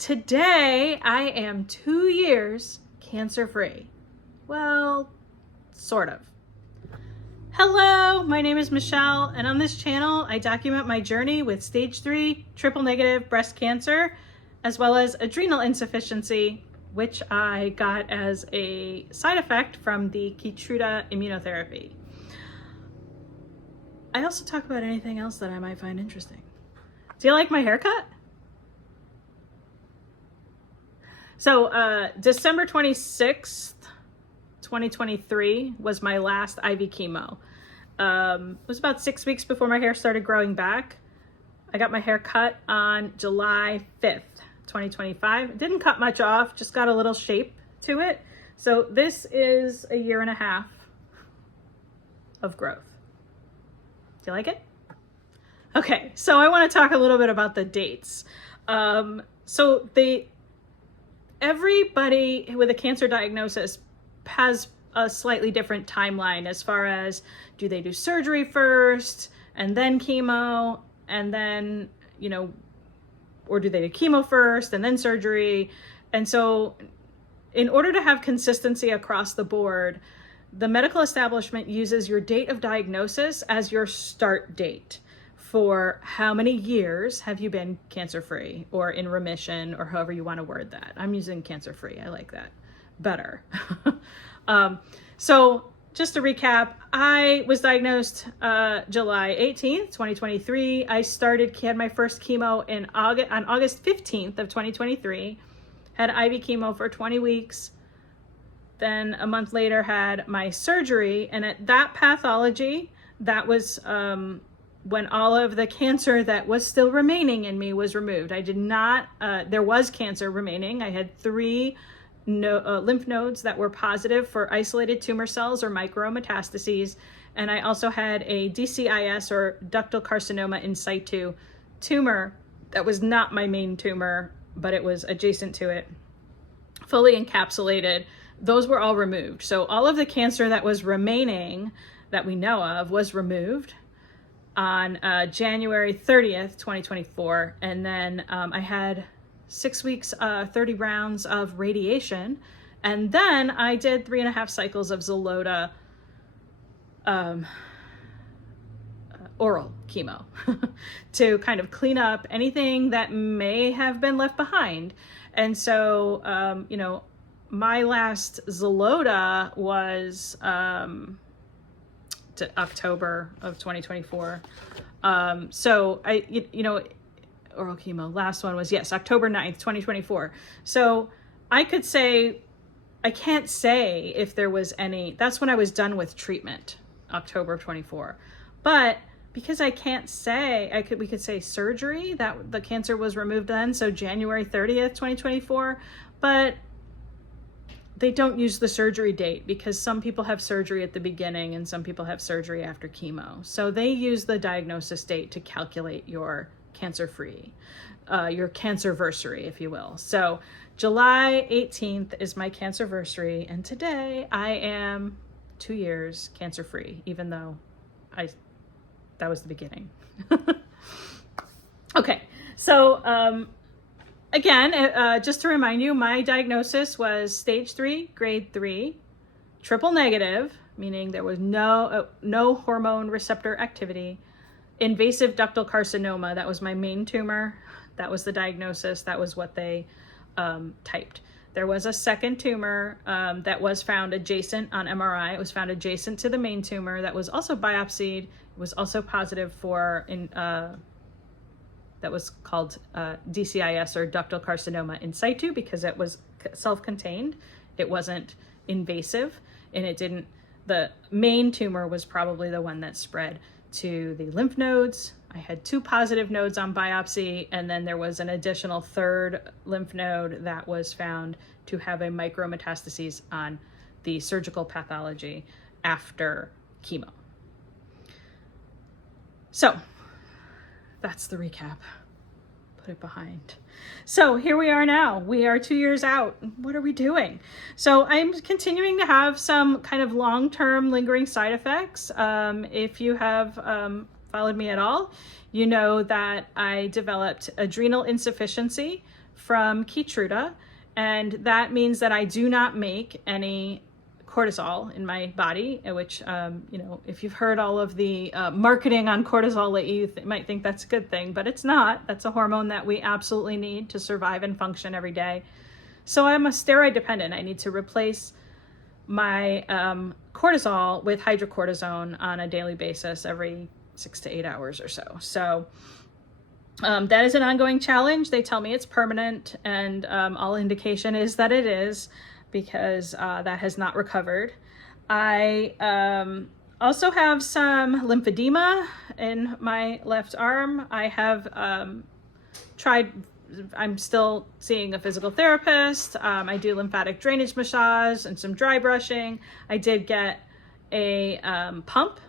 Today, I am 2 years cancer-free. Well, sort of. Hello, my name is Michelle, and on this channel, I document my journey with stage 3 triple-negative breast cancer, as well as adrenal insufficiency, which I got as a side effect from the Keytruda immunotherapy. I also talk about anything else that I might find interesting. Do you like my haircut? So December 26th, 2023 was my last IV chemo. It was about 6 weeks before my hair started growing back. I got my hair cut on July 5th, 2025. Didn't cut much off, just got a little shape to it. So this is a 1.5 years of growth. Do you like it? Okay, so I want to talk a little bit about the dates. Everybody with a cancer diagnosis has a slightly different timeline as far as, do they do surgery first and then chemo and then, or do they do chemo first and then surgery? And so in order to have consistency across the board, the medical establishment uses your date of diagnosis as your start date for how many years have you been cancer-free or in remission, or however you want to word that. I'm using cancer-free. I like that better. So just to recap, I was diagnosed July 18th, 2023. I had my first chemo on August 15th of 2023, had IV chemo for 20 weeks. Then a month later had my surgery. And at that pathology, that was when all of the cancer that was still remaining in me was removed. I did not, there was cancer remaining. I had 3 lymph nodes that were positive for isolated tumor cells or micrometastases. And I also had a DCIS or ductal carcinoma in situ tumor that was not my main tumor, but it was adjacent to it, fully encapsulated. Those were all removed. So all of the cancer that was remaining that we know of was removed on January 30th, 2024. And then I had 6 weeks, 30 rounds of radiation. And then I did 3.5 cycles of Xeloda oral chemo to kind of clean up anything that may have been left behind. And so, my last Xeloda was October of 2024. So oral chemo, last one was, yes, October 9th, 2024. So I can't say if there was any, that's when I was done with treatment, October of 24. But because I can't say, we could say surgery, that the cancer was removed then. So January 30th, 2024, but they don't use the surgery date because some people have surgery at the beginning and some people have surgery after chemo. So they use the diagnosis date to calculate your cancer-free, your cancerversary, if you will. So July 18th is my cancerversary, and today I am 2 years cancer-free, even though that was the beginning. Okay, so again, just to remind you, my diagnosis was stage 3, grade 3, triple negative, meaning there was no hormone receptor activity, invasive ductal carcinoma. That was my main tumor. That was the diagnosis. That was what they typed. There was a second tumor that was found adjacent on MRI. It was found adjacent to the main tumor that was also biopsied. It was also positive for that was called DCIS or ductal carcinoma in situ because it was self-contained. It wasn't invasive, and the main tumor was probably the one that spread to the lymph nodes. I had 2 positive nodes on biopsy, and then there was an additional 3rd lymph node that was found to have a micrometastases on the surgical pathology after chemo. So that's the recap. Put it behind. So here we are now. We are 2 years out. What are we doing? So I'm continuing to have some kind of long-term lingering side effects. If you have followed me at all, you know that I developed adrenal insufficiency from Keytruda, and that means that I do not make any cortisol in my body, which, if you've heard all of the marketing on cortisol lately, you might think that's a good thing, but it's not. That's a hormone that we absolutely need to survive and function every day. So I'm a steroid dependent. I need to replace my cortisol with hydrocortisone on a daily basis every 6 to 8 hours or so. So that is an ongoing challenge. They tell me it's permanent, and all indication is that it is, because that has not recovered. I also have some lymphedema in my left arm. I have I'm still seeing a physical therapist. I do lymphatic drainage massage and some dry brushing. I did get a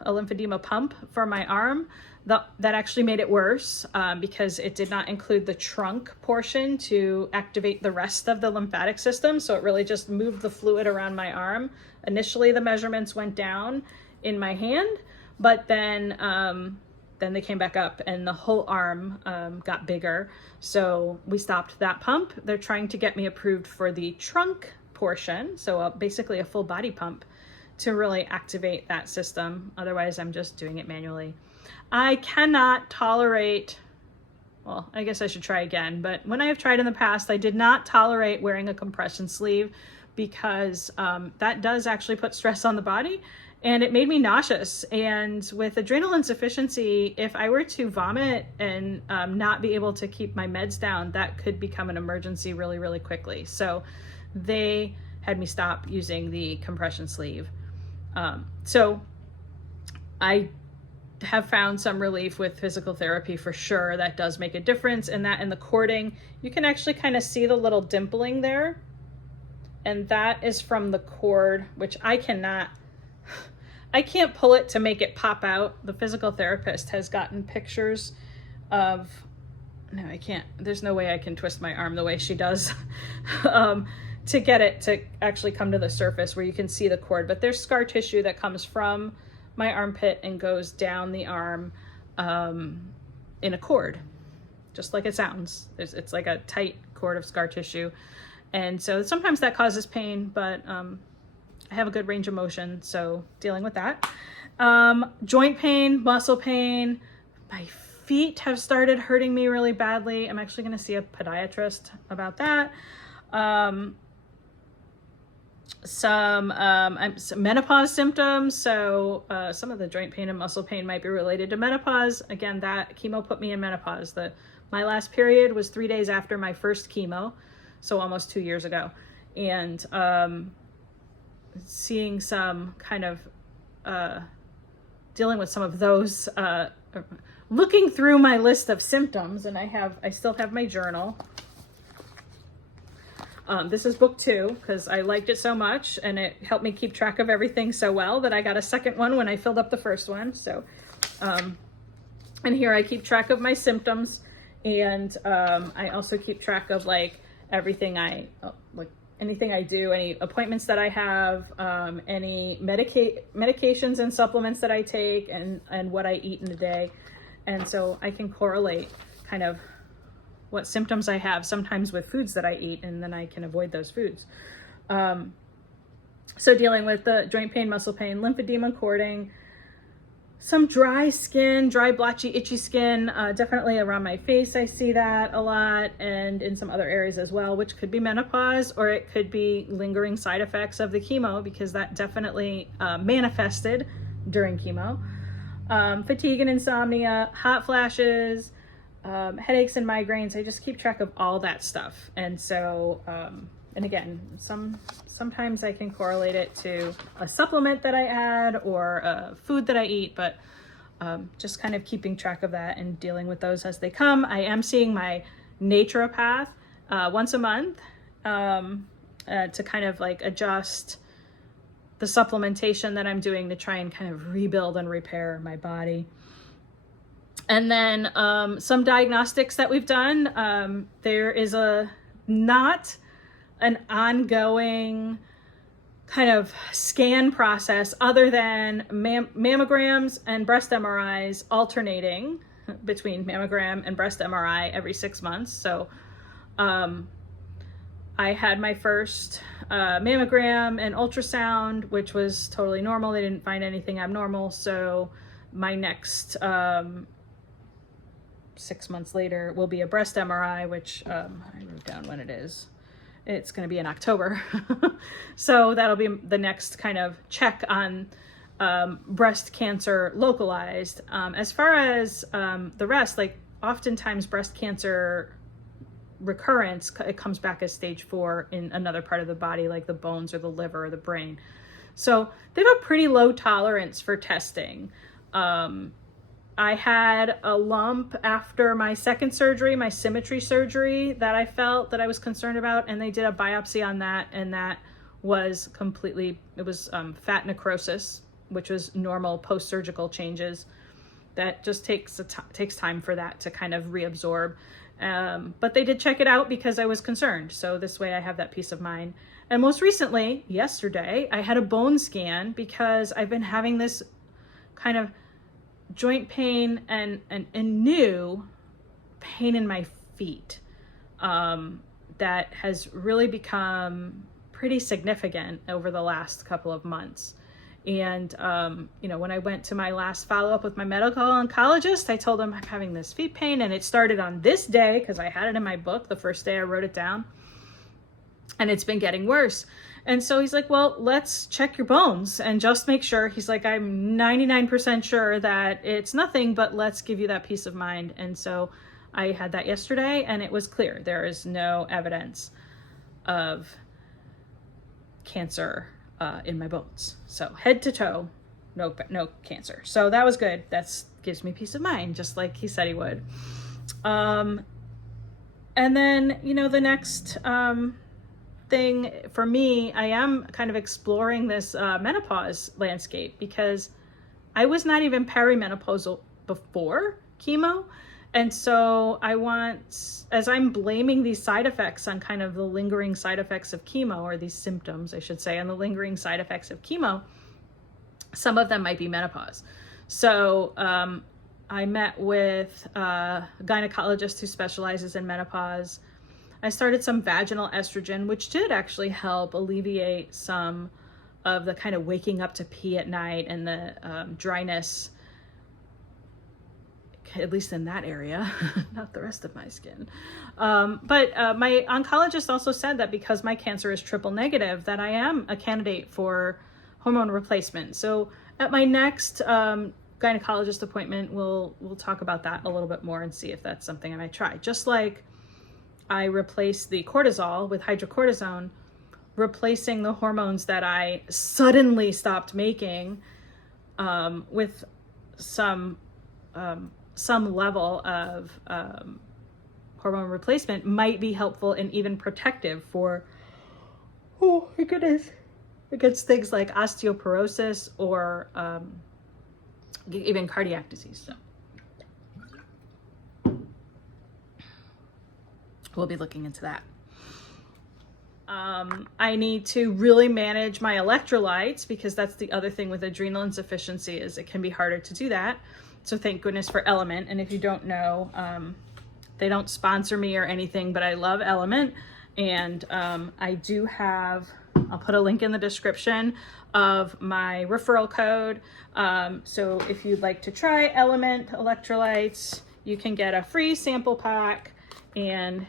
lymphedema pump for my arm. That actually made it worse because it did not include the trunk portion to activate the rest of the lymphatic system. So it really just moved the fluid around my arm. Initially, the measurements went down in my hand, but then they came back up and the whole arm got bigger. So we stopped that pump. They're trying to get me approved for the trunk portion. So basically a full body pump to really activate that system. Otherwise, I'm just doing it manually. I cannot tolerate, well, I guess I should try again, but when I have tried in the past, I did not tolerate wearing a compression sleeve because that does actually put stress on the body, and it made me nauseous. And with adrenal insufficiency, if I were to vomit and not be able to keep my meds down, that could become an emergency really, really quickly. So they had me stop using the compression sleeve. So I have found some relief with physical therapy for sure. That does make a difference. And that in the cording, you can actually kind of see the little dimpling there. And that is from the cord, which I can't pull it to make it pop out. The physical therapist has gotten pictures of, no, I can't, there's no way I can twist my arm the way she does to get it to actually come to the surface where you can see the cord. But there's scar tissue that comes from my armpit and goes down the arm in a cord, just like it sounds. It's like a tight cord of scar tissue. And so sometimes that causes pain, but I have a good range of motion, so dealing with that. Joint pain, muscle pain. My feet have started hurting me really badly. I'm actually going to see a podiatrist about that. Some menopause symptoms. So some of the joint pain and muscle pain might be related to menopause. Again, that chemo put me in menopause. My last period was 3 days after my first chemo, so almost 2 years ago. And seeing some kind of dealing with some of those, looking through my list of symptoms, and I still have my journal. This is book 2 because I liked it so much and it helped me keep track of everything so well that I got a second one when I filled up the first one. So, and here I keep track of my symptoms, and I also keep track of like everything anything I do, any appointments that I have, any medications and supplements that I take, and what I eat in a day. And so I can correlate kind of what symptoms I have sometimes with foods that I eat, and then I can avoid those foods. So dealing with the joint pain, muscle pain, lymphedema, cording, some dry skin, dry, blotchy, itchy skin, definitely around my face. I see that a lot, and in some other areas as well, which could be menopause, or it could be lingering side effects of the chemo, because that definitely manifested during chemo. Fatigue and insomnia, hot flashes, headaches and migraines. I just keep track of all that stuff. And so, and again, sometimes I can correlate it to a supplement that I add or a food that I eat, but just kind of keeping track of that and dealing with those as they come. I am seeing my naturopath once a month to kind of like adjust the supplementation that I'm doing to try and kind of rebuild and repair my body. And then some diagnostics that we've done. There is not an ongoing kind of scan process other than mammograms and breast MRIs, alternating between mammogram and breast MRI every 6 months. So I had my first mammogram and ultrasound, which was totally normal. They didn't find anything abnormal. So my next 6 months later will be a breast MRI, which I wrote down when it is. It's going to be in October. So that'll be the next kind of check on breast cancer localized. As far as the rest, like oftentimes breast cancer recurrence, it comes back as stage 4 in another part of the body, like the bones or the liver or the brain. So they have a pretty low tolerance for testing. I had a lump after my second surgery, my symmetry surgery, that I felt that I was concerned about, and they did a biopsy on that, and that was completely, it was fat necrosis, which was normal post-surgical changes. That just takes time for that to kind of reabsorb. But they did check it out because I was concerned. So this way I have that peace of mind. And most recently, yesterday, I had a bone scan because I've been having this kind of joint pain and new pain in my feet that has really become pretty significant over the last couple of months. And, when I went to my last follow-up with my medical oncologist, I told him I'm having this feet pain, and it started on this day because I had it in my book the first day I wrote it down, and it's been getting worse. And so he's like, well, let's check your bones and just make sure. He's like, I'm 99% sure that it's nothing, but let's give you that peace of mind. And so I had that yesterday, and it was clear. There is no evidence of cancer in my bones. So head to toe, no cancer. So that was good. That gives me peace of mind, just like he said he would. And then, the next thing for me, I am kind of exploring this menopause landscape because I was not even perimenopausal before chemo. And so I want, as I'm blaming these side effects on kind of the lingering side effects of chemo, or these symptoms, I should say, on the lingering side effects of chemo, some of them might be menopause. So I met with a gynecologist who specializes in menopause. I started some vaginal estrogen, which did actually help alleviate some of the kind of waking up to pee at night and the dryness, at least in that area, not the rest of my skin. But my oncologist also said that because my cancer is triple negative, that I am a candidate for hormone replacement. So at my next gynecologist appointment, we'll talk about that a little bit more and see if that's something I might try. Just like I replaced the cortisol with hydrocortisone, replacing the hormones that I suddenly stopped making with some level of hormone replacement might be helpful and even protective for, oh my goodness, against things like osteoporosis or even cardiac disease. So we'll be looking into that. I need to really manage my electrolytes because that's the other thing with adrenal insufficiency, is it can be harder to do that. So thank goodness for Element. And if you don't know, they don't sponsor me or anything, but I love Element. And I do have, I'll put a link in the description of my referral code. So if you'd like to try Element electrolytes, you can get a free sample pack and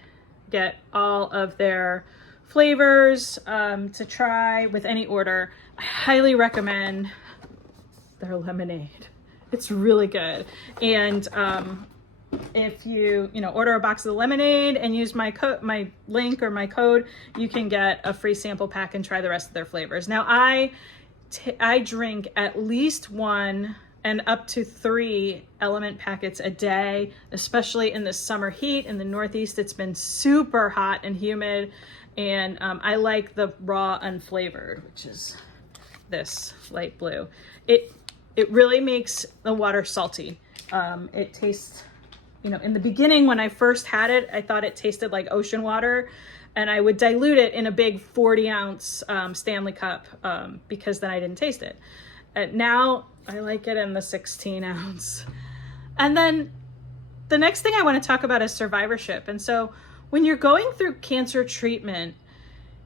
get all of their flavors to try with any order. I highly recommend their lemonade. It's really good. And if you order a box of the lemonade and use my link or my code, you can get a free sample pack and try the rest of their flavors. Now I drink at least 1 and up to 3 Element packets a day, especially in the summer heat. In the Northeast, it's been super hot and humid. And I like the raw unflavored, which is this light blue. It really makes the water salty. It tastes, in the beginning when I first had it, I thought it tasted like ocean water, and I would dilute it in a big 40-ounce Stanley cup because then I didn't taste it. Now I like it in the 16-ounce. And then the next thing I want to talk about is survivorship. And so when you're going through cancer treatment,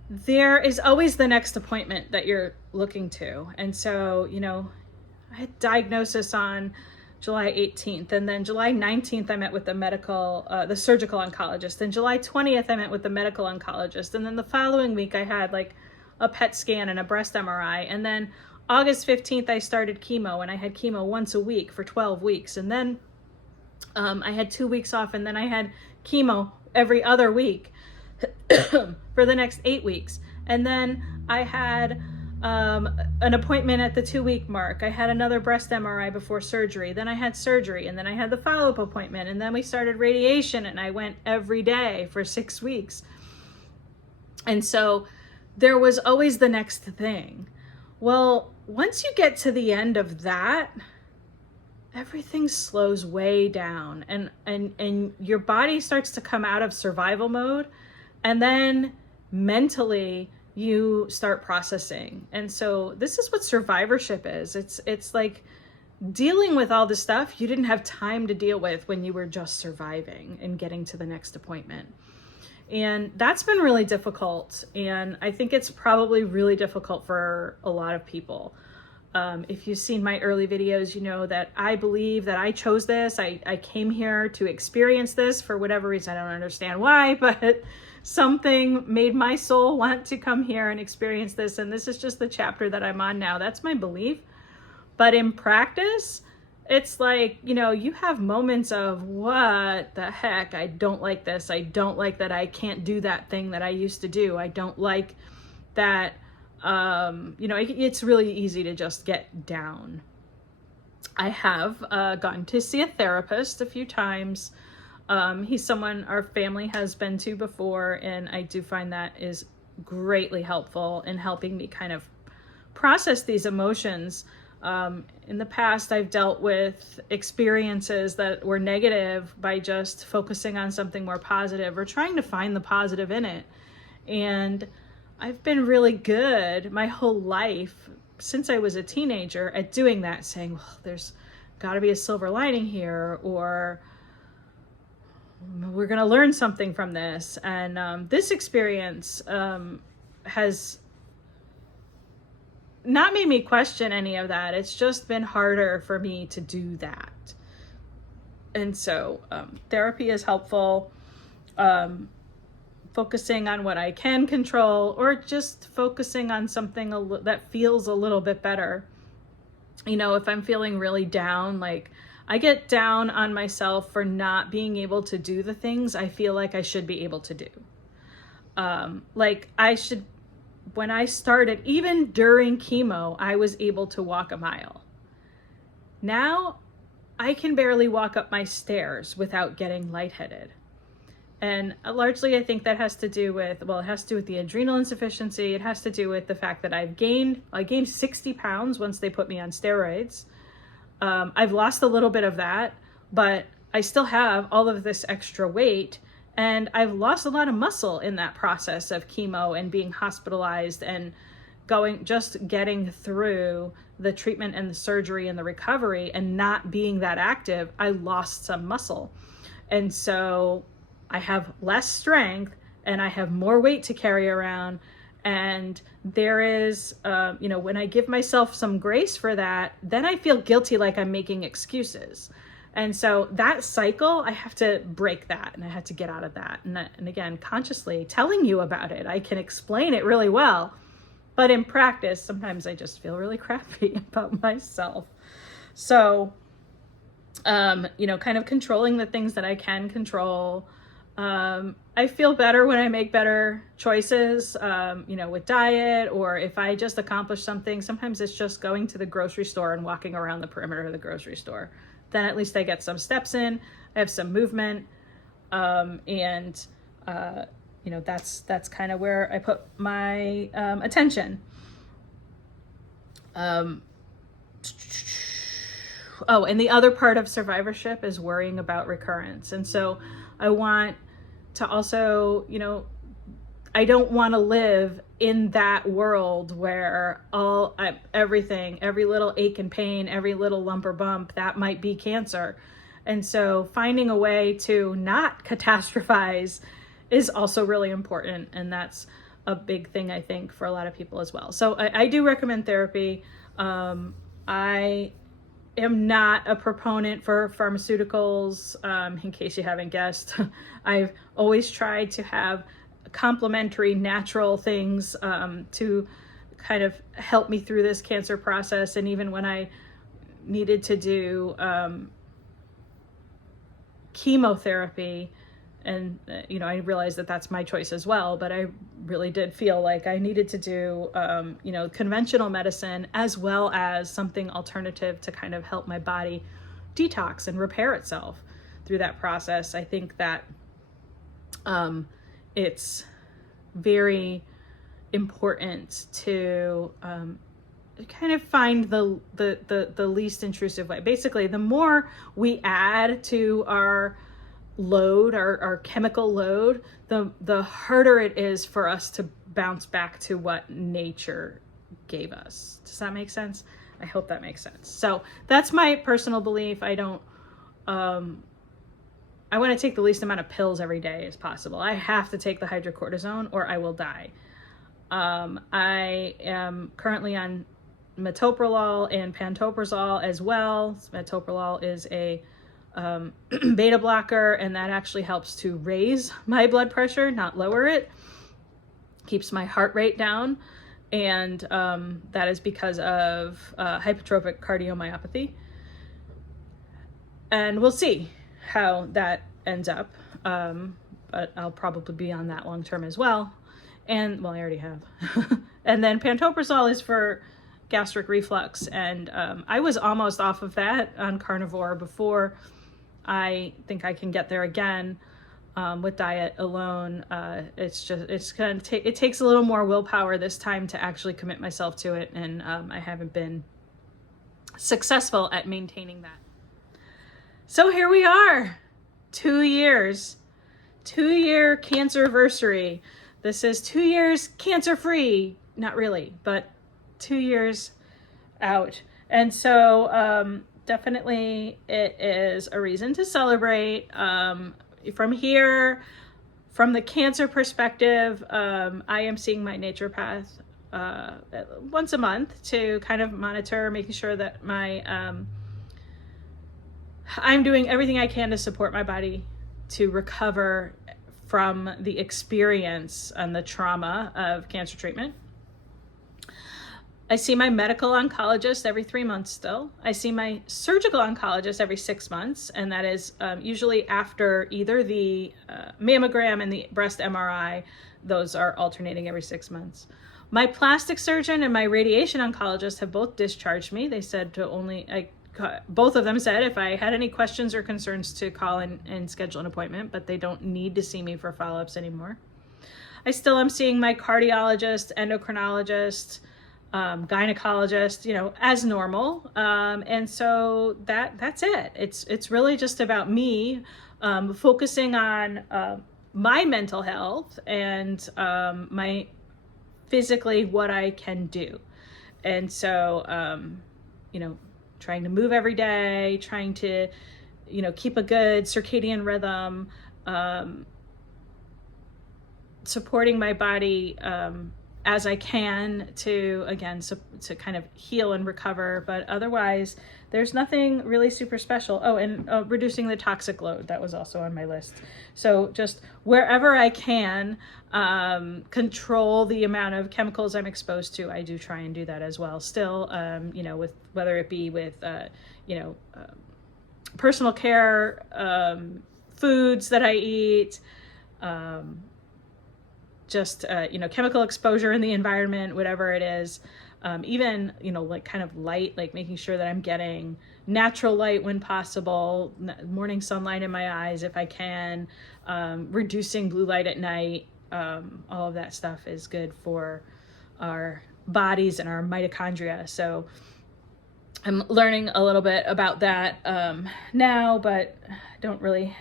there is always the next appointment that you're looking to. And so, I had diagnosis on July 18th, and then July 19th, I met with the surgical oncologist. And July 20th, I met with the medical oncologist. And then the following week, I had like a PET scan and a breast MRI. And then August 15th, I started chemo, and I had chemo once a week for 12 weeks. And then I had 2 weeks off, and then I had chemo every other week for the next 8 weeks. And then I had an appointment at the 2-week mark. I had another breast MRI before surgery. Then I had surgery, and then I had the follow-up appointment, and then we started radiation, and I went every day for 6 weeks. And so there was always the next thing. Well, once you get to the end of that, everything slows way down, and your body starts to come out of survival mode, and then mentally you start processing. And so this is what survivorship is. It's like dealing with all the stuff you didn't have time to deal with when you were just surviving and getting to the next appointment. And that's been really difficult. And I think it's probably really difficult for a lot of people. If you've seen my early videos, you know that I believe that I chose this. I came here to experience this for whatever reason. I don't understand why, but something made my soul want to come here and experience this. And this is just the chapter that I'm on now. That's my belief. But in practice, it's like, you have moments of, what the heck? I don't like this. I don't like that I can't do that thing that I used to do. I don't like that. It's really easy to just get down. I have gotten to see a therapist a few times. He's someone our family has been to before, and I do find that is greatly helpful in helping me kind of process these emotions. In the past, I've dealt with experiences that were negative by just focusing on something more positive or trying to find the positive in it. And I've been really good my whole life since I was a teenager at doing that, saying, well, there's got to be a silver lining here, or we're going to learn something from this. And this experience has not made me question any of that. It's just been harder for me to do that. And so therapy is helpful. Focusing on what I can control, or just focusing on something that feels a little bit better. If I'm feeling really down, like I get down on myself for not being able to do the things I feel like I should be able to do. When I started, even during chemo, I was able to walk a mile. Now I can barely walk up my stairs without getting lightheaded. And largely, I think that has to do with, it has to do with the adrenal insufficiency. It has to do with the fact that I gained 60 pounds once they put me on steroids. I've lost a little bit of that, but I still have all of this extra weight, and I've lost a lot of muscle in that process of chemo and being hospitalized and getting through the treatment and the surgery and the recovery and not being that active. I lost some muscle. And so I have less strength, and I have more weight to carry around. And there is, when I give myself some grace for that, then I feel guilty, like I'm making excuses. And so that cycle, I have to break that, and I have to get out of that. And again, consciously telling you about it, I can explain it really well. But in practice, sometimes I just feel really crappy about myself. So, kind of controlling the things that I can control. I feel better when I make better choices, with diet, or if I just accomplish something. Sometimes it's just going to the grocery store and walking around the perimeter of the grocery store. Then at least I get some steps in, I have some movement, that's kind of where I put my attention. And the other part of survivorship is worrying about recurrence. And so I want to also, I don't want to live in that world where everything, every little ache and pain, every little lump or bump, that might be cancer. And so finding a way to not catastrophize is also really important. And that's a big thing, I think, for a lot of people as well. So I do recommend therapy. I am not a proponent for pharmaceuticals. In case you haven't guessed, I've always tried to have complementary natural things to kind of help me through this cancer process. And even when I needed to do chemotherapy, and I realized that that's my choice as well, but I really did feel like I needed to do conventional medicine as well as something alternative to kind of help my body detox and repair itself through that process. I think that it's very important to kind of find the least intrusive way. Basically, the more we add to our load, our chemical load, the harder it is for us to bounce back to what nature gave us. Does that make sense? I hope that makes sense. So that's my personal belief. I want to take the least amount of pills every day as possible. I have to take the hydrocortisone or I will die. I am currently on metoprolol and pantoprazole as well. Metoprolol is a beta blocker, and that actually helps to raise my blood pressure, not lower it. Keeps my heart rate down, and that is because of hypertrophic cardiomyopathy. And we'll see how that ends up, but I'll probably be on that long term as well. And well, I already have. And then pantoprazole is for gastric reflux, and I was almost off of that on Carnivore before. I think I can get there again with diet alone. It takes a little more willpower this time to actually commit myself to it, and I haven't been successful at maintaining that. So here we are, 2 years, 2-year cancerversary. This is 2 years cancer-free, not really, but 2 years out. And so definitely it is a reason to celebrate. From here, from the cancer perspective, I am seeing my naturopath once a month to kind of monitor, making sure that I'm doing everything I can to support my body to recover from the experience and the trauma of cancer treatment. I see my medical oncologist every 3 months still. I see my surgical oncologist every 6 months, and that is usually after either the mammogram and the breast MRI. Those are alternating every 6 months. My plastic surgeon and my radiation oncologist have both discharged me. They said both of them said if I had any questions or concerns to call and schedule an appointment, but they don't need to see me for follow-ups anymore. I still am seeing my cardiologist, endocrinologist, gynecologist, as normal. And so that's it. It's really just about me focusing on my mental health and my physically what I can do. And so, trying to move every day, trying to, keep a good circadian rhythm, supporting my body as I can to kind of heal and recover. But otherwise, there's nothing really super special. Oh, and reducing the toxic load, that was also on my list. So just wherever I can control the amount of chemicals I'm exposed to, I do try and do that as well. Still, with whether it be with, personal care, foods that I eat, chemical exposure in the environment, whatever it is, even, kind of light, like making sure that I'm getting natural light when possible, morning sunlight in my eyes if I can, reducing blue light at night. All of that stuff is good for our bodies and our mitochondria. So I'm learning a little bit about that now, but don't really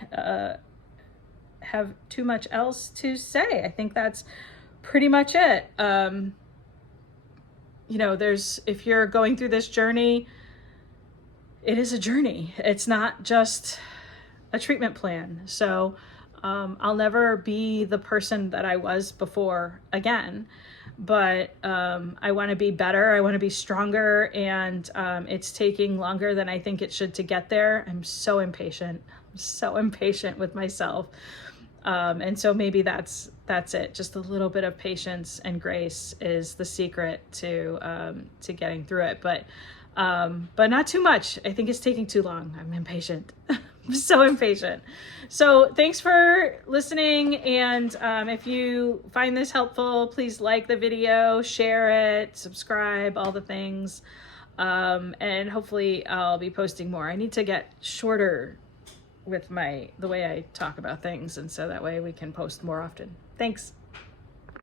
have too much else to say. I think that's pretty much it. If you're going through this journey, it is a journey. It's not just a treatment plan. So I'll never be the person that I was before again, but I want to be better. I want to be stronger, and it's taking longer than I think it should to get there. I'm so impatient. I'm so impatient with myself. And so maybe that's it. Just a little bit of patience and grace is the secret to getting through it. But not too much. I think it's taking too long. I'm impatient. I'm so impatient. So thanks for listening. And if you find this helpful, please like the video, share it, subscribe, all the things. And hopefully I'll be posting more. I need to get shorter with the way I talk about things, and so that way we can post more often. Thanks.